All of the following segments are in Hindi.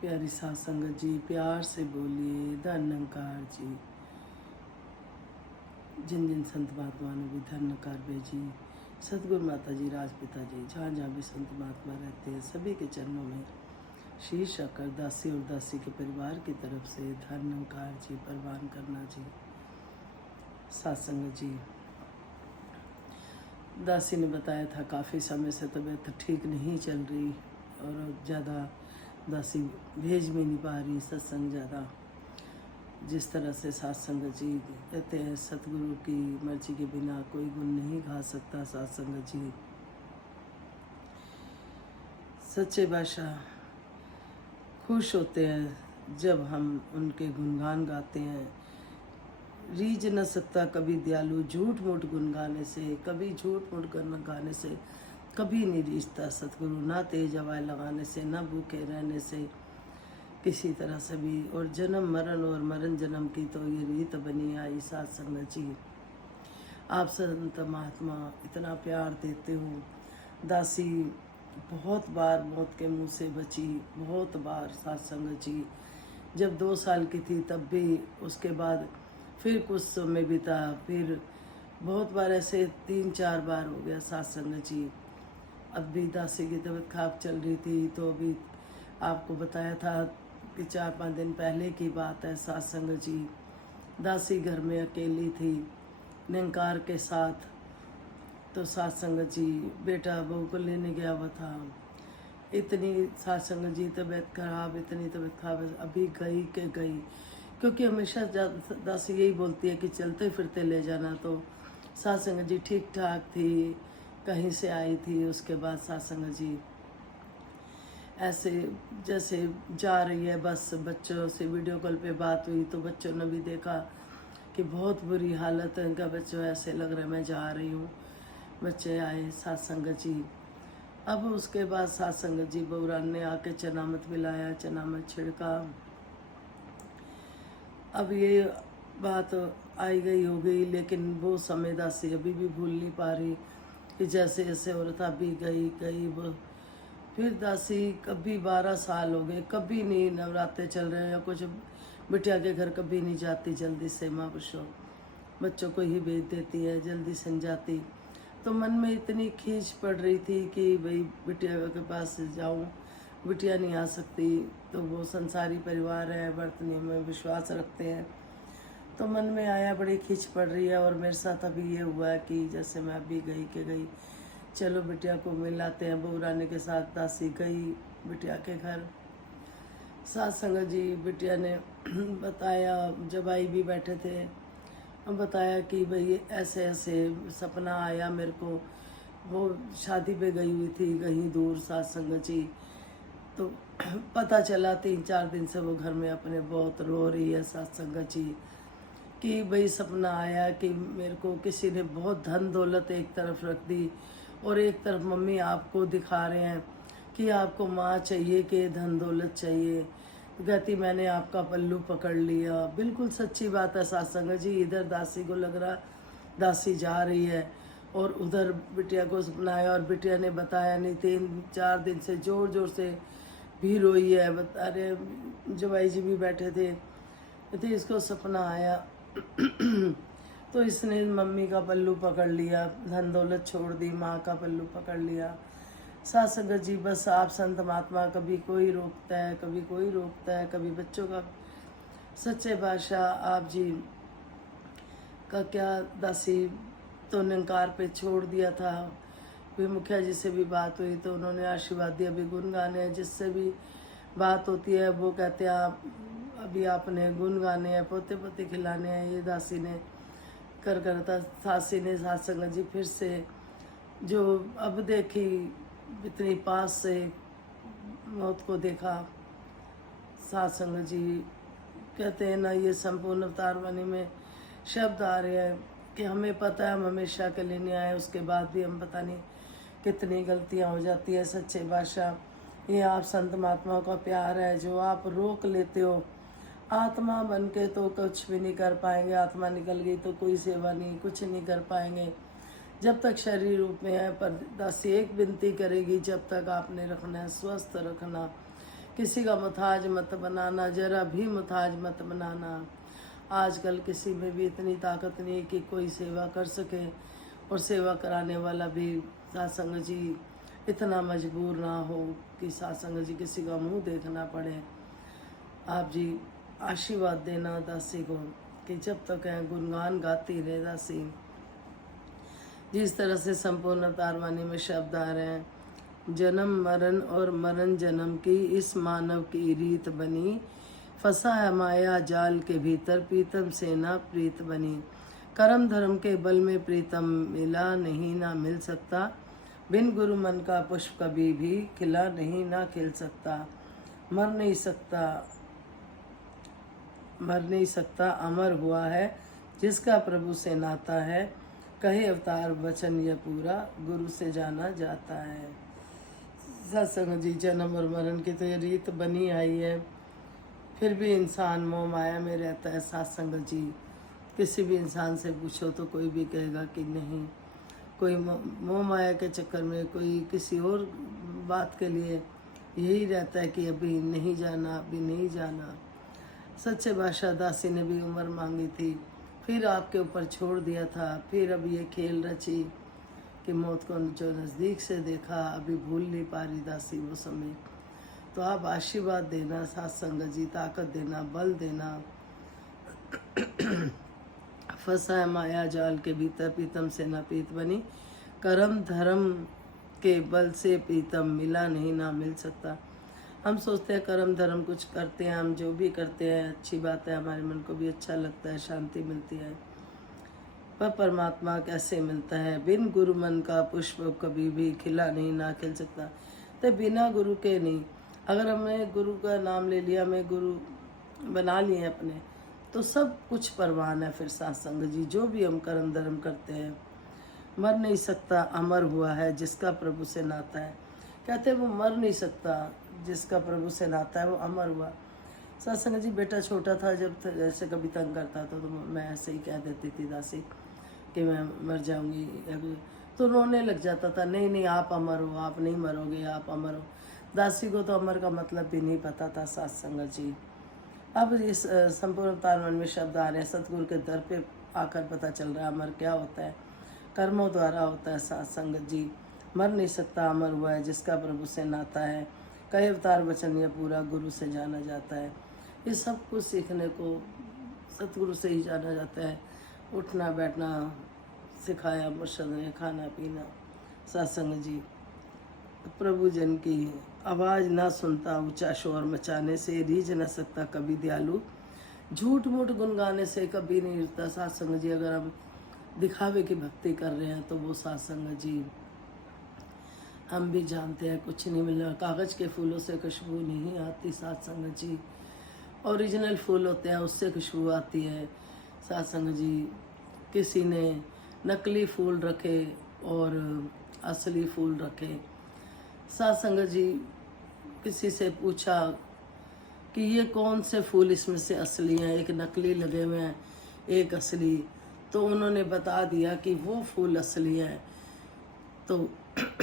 प्यारी साध संगत जी, प्यार से बोलिए धन्यकार जी। जिन जिन संत महात्मा ने भी धन्यकार भेजी, सतगुरु माता जी, राजपिता जी, जहाँ जहाँ भी संत महात्मा रहते हैं, सभी के चरणों में शीश रखकर दासी और दासी के परिवार की तरफ से धन्यकार जी प्रवान करना जी। साध संगत जी, दासी ने बताया था काफ़ी समय से तबीयत ठीक नहीं चल रही और ज़्यादा दासी भेज भी नहीं पा रही सत्संग ज़्यादा। जिस तरह से साध संगत जी कहते हैं, सतगुरु की मर्जी के बिना कोई गुण नहीं गा सकता। साध संगत जी, सच्चे बादशाह खुश होते हैं जब हम उनके गुणगान गाते हैं। रीझ न सकता कभी दयालु झूठ मूठ गुण गाने से, कभी झूठ मूठ गुण गाने से कभी नहीं रीझता सतगुरु, ना तेज हवाएं लगाने से, ना भूखे रहने से किसी तरह से भी। और जन्म मरण और मरण जन्म की तो ये रीत बनी आई। साध संगत जी, आप संत महात्मा इतना प्यार देते हो। दासी बहुत बार मौत के मुंह से बची, बहुत बार। साध संगत जी, जब 2 साल की थी तब भी, उसके बाद फिर कुछ समय बीता, फिर बहुत बार ऐसे 3-4 बार हो गया। साध संगत जी, अब भी दासी की तबीयत खराब चल रही थी, तो अभी आपको बताया था कि 4-5 दिन पहले की बात है। साध संगत जी, दासी घर में अकेली थी निरंकार के साथ। तो साध संगत जी, बेटा बहू को लेने गया हुआ था। इतनी साध संगत जी तबीयत खराब, इतनी तबीयत खराब, अभी गई के गई। क्योंकि हमेशा दासी यही बोलती है कि चलते फिरते ले जाना। तो साध संगत जी ठीक ठाक थी, कहीं से आई थी। उसके बाद साध संगत जी ऐसे जैसे जा रही है, बस बच्चों से वीडियो कॉल पे बात हुई तो बच्चों ने भी देखा कि बहुत बुरी हालत है इनका। बच्चों ऐसे लग रहा है मैं जा रही हूँ। बच्चे आए साध संगत जी। अब उसके बाद साध संगत जी बबूरान ने आके चनामत मिलाया, चनामत छिड़का। अब ये बात आई गई हो गई, लेकिन वो समय दासी अभी भी भूल नहीं पा रही कि जैसे जैसे औरत अभी गई गई वो। फिर दासी कभी 12 साल हो गए, कभी नहीं नवरात्रे चल रहे हैं या कुछ, बिटिया के घर कभी नहीं जाती जल्दी से। माँ पुरुषों बच्चों को ही भेज देती है, जल्दी से नहीं जाती। तो मन में इतनी खींच पड़ रही थी कि भाई बिटिया के पास जाऊं, बिटिया नहीं आ सकती। तो वो संसारी परिवार है, व्रत नियम में विश्वास रखते हैं। तो मन में आया बड़ी खींच पड़ रही है। और मेरे साथ अभी ये हुआ कि जैसे मैं अभी गई के गई, चलो बिटिया को मिलाते हैं। बहू के साथ दासी गई बिटिया के घर। साध संगत जी, बिटिया ने बताया, जब आई भी बैठे थे, बताया कि भाई ऐसे ऐसे सपना आया मेरे को। वो शादी पे गई हुई थी कहीं दूर। साध संगत जी, तो पता चला 3-4 दिन से वो घर में अपने बहुत रो रही है। साध संगत जी, कि भाई सपना आया कि मेरे को किसी ने बहुत धन दौलत एक तरफ रख दी और एक तरफ मम्मी आपको दिखा रहे हैं कि आपको माँ चाहिए कि धन दौलत चाहिए। कहती मैंने आपका पल्लू पकड़ लिया। बिल्कुल सच्ची बात है साध संगत जी। इधर दासी को लग रहा दासी जा रही है और उधर बिटिया को सपना आया। और बिटिया ने बताया नहीं, 3-4 दिन से जोर जोर से भी रोई है। बता रहे जवाई जी भी बैठे थे, तो इसको सपना आया तो इसने मम्मी का पल्लू पकड़ लिया, धन दौलत छोड़ दी, माँ का पल्लू पकड़ लिया। साध संगत जी, बस आप संत महात्मा, कभी कोई रोकता है, कभी कोई रोकता है, कभी बच्चों का। सच्चे बादशाह आप जी का क्या, दासी तो निरंकार पे छोड़ दिया था। फिर मुखिया जी से भी बात हुई तो उन्होंने आशीर्वाद दिया। अभी गुण गाने हैं, जिससे भी बात होती है वो कहते हैं आप अभी आपने गुण गाने हैं, पोते पोते खिलाने हैं। ये दासी ने कर करता दासी ने साध संगत जी फिर से जो अब देखी, इतनी पास से मौत को देखा। साध संगत जी कहते हैं ना, ये संपूर्ण अवतार वाणी में शब्द आ रहे हैं कि हमें पता है हम हमेशा के लिए नहीं आए, उसके बाद भी हम पता नहीं कितनी गलतियां हो जाती है। सच्चे बादशाह, ये आप संत महात्माओं का प्यार है जो आप रोक लेते हो। आत्मा बन के तो कुछ भी नहीं कर पाएंगे, आत्मा निकल गई तो कोई सेवा नहीं, कुछ नहीं कर पाएंगे जब तक शरीर रूप में है। पर दासी एक विनती करेगी, जब तक आपने रखना है, स्वस्थ रखना, किसी का मुताज मत बनाना, जरा भी मुताज मत बनाना। आजकल किसी में भी इतनी ताकत नहीं है कि कोई सेवा कर सके, और सेवा कराने वाला भी सत्संग जी इतना मजबूर ना हो कि सत्संग जी किसी का मुंह देखना पड़े। आप जी आशीर्वाद देना दासी को कि जब तक है गुणगान गाती रहे दासी। जिस तरह से संपूर्ण अवतारवाणी में शब्द आ रहे हैं, जन्म मरण और मरण जन्म की इस मानव की रीत बनी, फंसा है माया जाल के भीतर, प्रीतम से ना प्रीत बनी। कर्म धर्म के बल में प्रीतम मिला नहीं ना मिल सकता, बिन गुरु मन का पुष्प कभी भी खिला नहीं ना खिल सकता। मर नहीं सकता अमर हुआ है जिसका प्रभु से नाता है, कहे अवतार वचन यह पूरा गुरु से जाना जाता है। सत्संग जी जन्म और मरण की तो ये रीत बनी आई है, फिर भी इंसान मोह माया में रहता है। सत्संग जी किसी भी इंसान से पूछो तो कोई भी कहेगा कि नहीं, कोई मोह माया के चक्कर में, कोई किसी और बात के लिए यही रहता है कि अभी नहीं जाना, अभी नहीं जाना। सच्चे बादशाह दासी ने भी उम्र मांगी थी, फिर आपके ऊपर छोड़ दिया था, फिर अब ये खेल रची कि मौत को जो नज़दीक से देखा अभी भूल नहीं पा रही दासी वो समय। तो आप आशीर्वाद देना सत्संग जी, ताकत देना, बल देना। फंसा है माया जाल के भीतर, प्रीतम से ना प्रीत बनी, कर्म धर्म के बल से प्रीतम मिला नहीं ना मिल सकता। हम सोचते हैं कर्म धर्म कुछ करते हैं, हम जो भी करते हैं अच्छी बात है, हमारे मन को भी अच्छा लगता है, शांति मिलती है, पर परमात्मा कैसे मिलता है? बिन गुरु मन का पुष्प कभी भी खिला नहीं ना खिल सकता। तो बिना गुरु के नहीं, अगर हमने गुरु का नाम ले लिया, हमें गुरु बना लिए अपने, तो सब कुछ परवान है। फिर सत्संग जी जो भी हम कर्म धर्म करते हैं, मर नहीं सकता अमर हुआ है जिसका प्रभु से नाता है। कहते हैं वो मर नहीं सकता जिसका प्रभु से नाता है वो अमर हुआ। सत्संग जी बेटा छोटा था जब जैसे कभी तंग करता था तो मैं ऐसे ही कह देती थी दासी कि मैं मर जाऊंगी, तो रोने लग जाता था, नहीं नहीं आप अमर हो, आप नहीं मरोगे, आप अमर हो। दासी को तो अमर का मतलब भी नहीं पता था सत्संग जी। अब इस संपूर्ण अवतारवाणी में शब्द आ रहे हैं, सतगुरु के दर पे आकर पता चल रहा है अमर क्या होता है, कर्मों द्वारा होता है। सत्संग जी मर नहीं सकता अमर हुआ है जिसका प्रभु से नाता है, कई अवतार वचन यह पूरा गुरु से जाना जाता है। ये सब कुछ सीखने को सतगुरु से ही जाना जाता है। उठना बैठना सिखाया मुर्शद ने, खाना पीना। सत्संग जी प्रभु जन की आवाज़ ना सुनता, ऊंचा शोर मचाने से रीझ न सकता कभी दयालु, झूठ मूठ गुनगाने से कभी नहीं रुकता। सत्संग जी अगर हम दिखावे की भक्ति कर रहे हैं तो वो सत्संग जी हम भी जानते हैं कुछ नहीं मिल रहा। कागज़ के फूलों से खुशबू नहीं आती सत्संग जी, ओरिजिनल फूल होते हैं उससे खुशबू आती है। सत्संग जी किसी ने नकली फूल रखे और असली फूल रखे। सत्संग जी किसी से पूछा कि ये कौन से फूल इसमें से असली हैं, एक नकली लगे हुए हैं एक असली, तो उन्होंने बता दिया कि वो फूल असली है। तो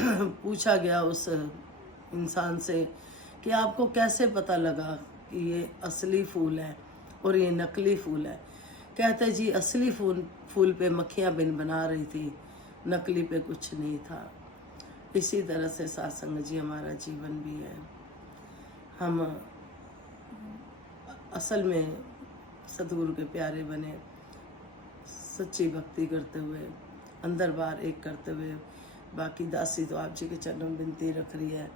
पूछा गया उस इंसान से कि आपको कैसे पता लगा कि ये असली फूल है और ये नकली फूल है? कहते जी असली फूल पे मक्खियाँ बिन बना रही थी, नकली पे कुछ नहीं था। इसी तरह से सत्संग जी हमारा जीवन भी है। हम असल में सतगुरु के प्यारे बने, सच्ची भक्ति करते हुए, अंदर बाहर एक करते हुए। बाकी दासी तो आप जी के चरणों में विनती रख रही है।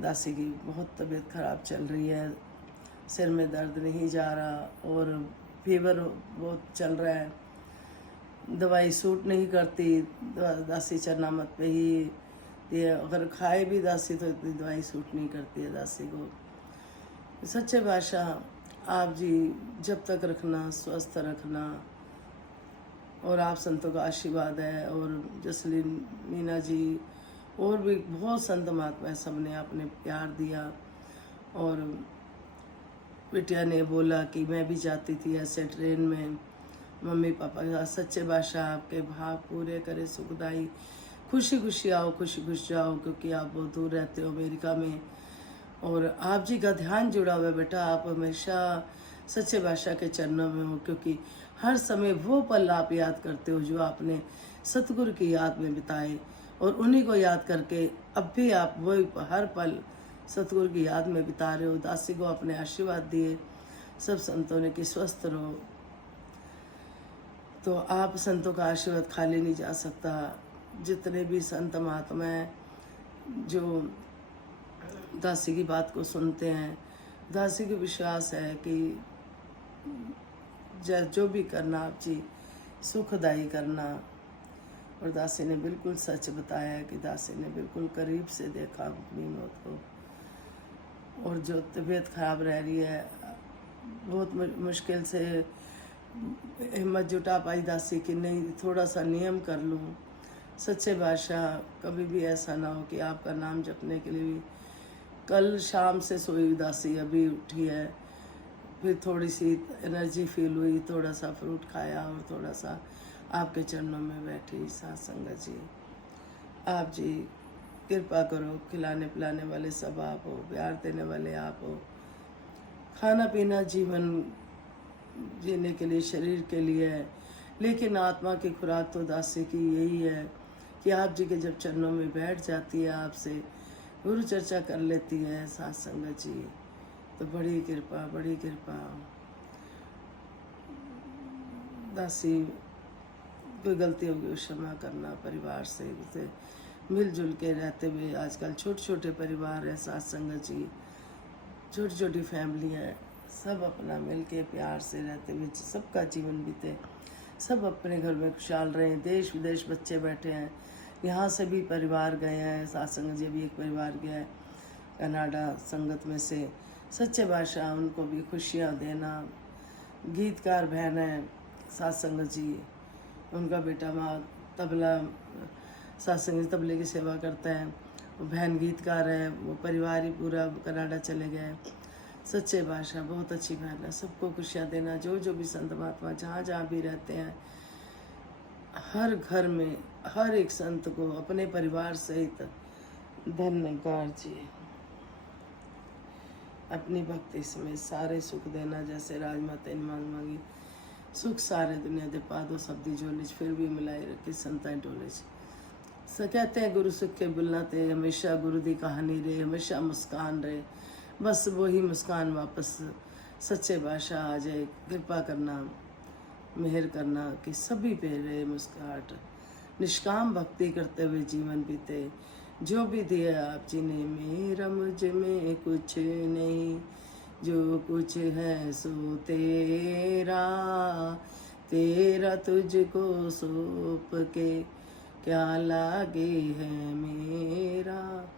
दासी की बहुत तबीयत ख़राब चल रही है, सिर में दर्द नहीं जा रहा और फीवर बहुत चल रहा है, दवाई सूट नहीं करती। दासी चरनामत पे ही ये अगर खाए भी दासी तो इतनी दवाई सूट नहीं करती है दासी को। सच्चे बादशाह आप जी जब तक रखना, स्वस्थ रखना, और आप संतों का आशीर्वाद है। और जसलीन मीना जी और भी बहुत संत महात्मा सबने आपने प्यार दिया। और बिटिया ने बोला कि मैं भी जाती थी ऐसे ट्रेन में मम्मी पापा के साथ। सच्चे बादशाह आपके भाव पूरे करे, सुखदाई, खुशी खुशी आओ, खुशी खुशी जाओ, क्योंकि आप बहुत दूर रहते हो अमेरिका में। और आप जी का ध्यान जुड़ा हुआ है बेटा। आप हमेशा सच्चे बादशाह के चरणों में हो, क्योंकि हर समय वो पल आप याद करते हो जो आपने सतगुरु की याद में बिताए, और उन्हीं को याद करके अब भी आप वही हर पल सतगुरु की याद में बिता रहे हो। दासी को अपने आशीर्वाद दिए, सब संतों ने कि स्वस्थ रहो। तो आप संतों का आशीर्वाद खाली नहीं जा सकता। जितने भी संत महात्मा हैं जो दासी की बात को सुनते हैं, दासी को विश्वास है कि जो भी करना आप जी सुखदायी करना। और दासी ने बिल्कुल सच बताया कि दासी ने बिल्कुल करीब से देखा अपनी मौत को। और जो तबीयत खराब रह रही है, बहुत मुश्किल से हिम्मत जुटा पाई दासी कि नहीं थोड़ा सा नियम कर लूँ। सच्चे बादशाह कभी भी ऐसा ना हो कि आपका नाम जपने के लिए भी। कल शाम से सोई दासी अभी उठी है, फिर थोड़ी सी एनर्जी फील हुई, थोड़ा सा फ्रूट खाया और थोड़ा सा आपके चरणों में बैठी। साथ संगत जी, आप जी कृपा करो, खिलाने पिलाने वाले सब आप हो, प्यार देने वाले आप हो। खाना पीना जीवन जीने के लिए, शरीर के लिए है, लेकिन आत्मा की खुराक तो दासी की यही है कि आप जी के जब चरणों में बैठ जाती है, आपसे गुरु चर्चा कर लेती है साथ संगत जी, तो बड़ी कृपा, बड़ी कृपा। दासी कोई गलती होगी क्षमा करना। परिवार से मिलजुल के रहते हुए, आजकल छोटे छोटे परिवार है साथ संगत जी, छोटी छोटी फैमिली है, सब अपना मिल के प्यार से रहते हुए सबका जीवन बीते, सब अपने घर में खुशहाल रहें। देश विदेश बच्चे बैठे हैं, यहाँ से भी परिवार गए हैं साथ संगत जी। भी एक परिवार गया है कनाडा संगत में से। सच्चे बादशाह उनको भी खुशियाँ देना। गीतकार बहन है साथ संगत जी, उनका बेटा माँ तबला, साथ संगत तबले की सेवा करता है, वो बहन गीतकार है, वो परिवार ही पूरा कनाडा चले गए। सच्चे बादशाह बहुत अच्छी बहन है, सबको खुशियाँ देना। जो जो भी संत महात्मा जहाँ जहाँ भी रहते हैं, हर घर में हर एक संत को अपने परिवार सहित धन्यवाद जी। अपनी भक्ति समेत सारे सुख देना, जैसे राजमाता ने मांग मांगी सुख सारे दुनिया दे पादो सब्दी जोलिज, फिर भी मिलाई रखी संताई टोलिज। कहते हैं गुरु सुख के बुलनाते, हमेशा गुरु दी कहानी रहे, हमेशा मुस्कान रहे, बस वही मुस्कान वापस सच्चे बादशाह आ जाए। कृपा करना, मेहर करना कि सभी पे रहे मुस्कुराहट, निष्काम भक्ति करते हुए जीवन बीते। जो भी दिया आप जी ने, मेरा मुझ में कुछ नहीं, जो कुछ है सो तेरा, तेरा तुझको सौंप के क्या लागे है मेरा।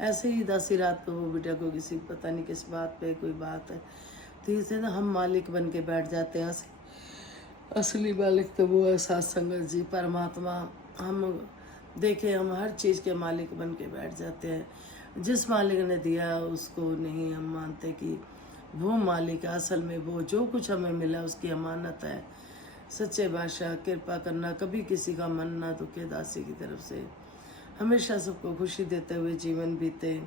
ऐसे ही दासी रात को वो बेटा को किसी पता नहीं किस बात पे कोई बात है, तो इसे ना हम मालिक बन के बैठ जाते हैं। असली मालिक तो वो है साथ संगत जी, परमात्मा। हम देखें, हम हर चीज़ के मालिक बन के बैठ जाते हैं। जिस मालिक ने दिया उसको नहीं हम मानते कि वो मालिक है। असल में वो जो कुछ हमें मिला उसकी अमानत है। सच्चे बादशाह कृपा करना, कभी किसी का मन ना दुखे दासी की तरफ से। हमेशा सबको खुशी देते हुए जीवन बीते,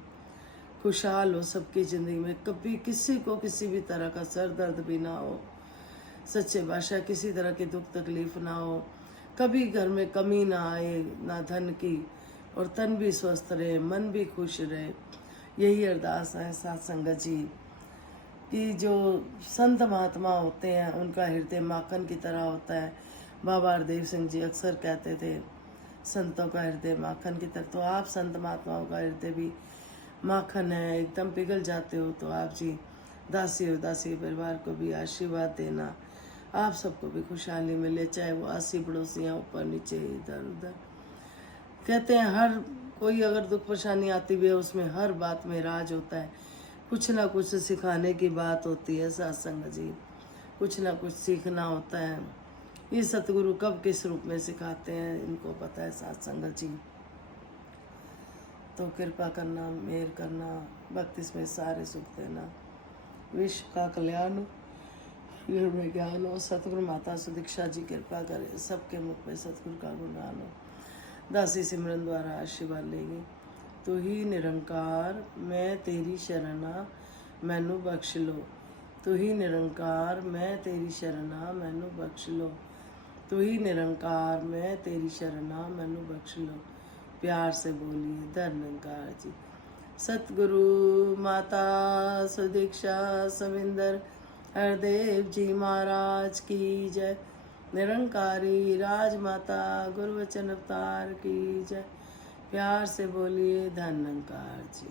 खुशहाल हो सबकी ज़िंदगी में, कभी किसी को किसी भी तरह का सर दर्द भी ना हो। सच्चे बादशाह किसी तरह की दुख तकलीफ ना हो, कभी घर में कमी ना आए, ना धन की, और तन भी स्वस्थ रहे, मन भी खुश रहे। यही अरदास है साथ संगत जी कि जो संत महात्मा होते हैं उनका हृदय माखन की तरह होता है। बाबा हरदेव सिंह जी अक्सर कहते थे संतों का हृदय माखन की तरह। तो आप संत महात्माओं का हृदय भी माखन है, एकदम पिघल जाते हो। तो आप जी दासी और दासी परिवार को भी आशीर्वाद देना, आप सबको भी खुशहाली मिले, चाहे वो आसी पड़ोसियाँ ऊपर नीचे इधर उधर। कहते हैं हर कोई अगर दुख परेशानी आती भी है, उसमें हर बात में राज होता है, कुछ ना कुछ सिखाने की बात होती है साथ संगत जी, कुछ ना कुछ सीखना होता है। ये सतगुरु कब किस रूप में सिखाते हैं इनको पता है साथ संगत जी। तो कृपा करना, मेहर करना, भक्ति में सारे सुख देना, विश्व का कल्याण हो, घर में ज्ञान हो। सतगुरु माता सुदीक्षा जी कृपा करे, सबके मुख में सतगुरु का गुणगान हो। दासी सिमरन द्वारा आशीर्वाद लेंगे। तू ही निरंकार मैं तेरी शरणा मैनू बख्श लो। तू ही निरंकार मैं तेरी शरणा मैनू बख्श लो। तू ही निरंकार मैं तेरी शरणा मैनू बख्श लो। प्यार से बोलिए धन्यकार जी। सतगुरु माता सुदीक्षा सविंदर हरदेव जी महाराज की जय। निरंकारी राजमाता गुरु वचन अवतार की जय। प्यार से बोलिए धन्यकार जी।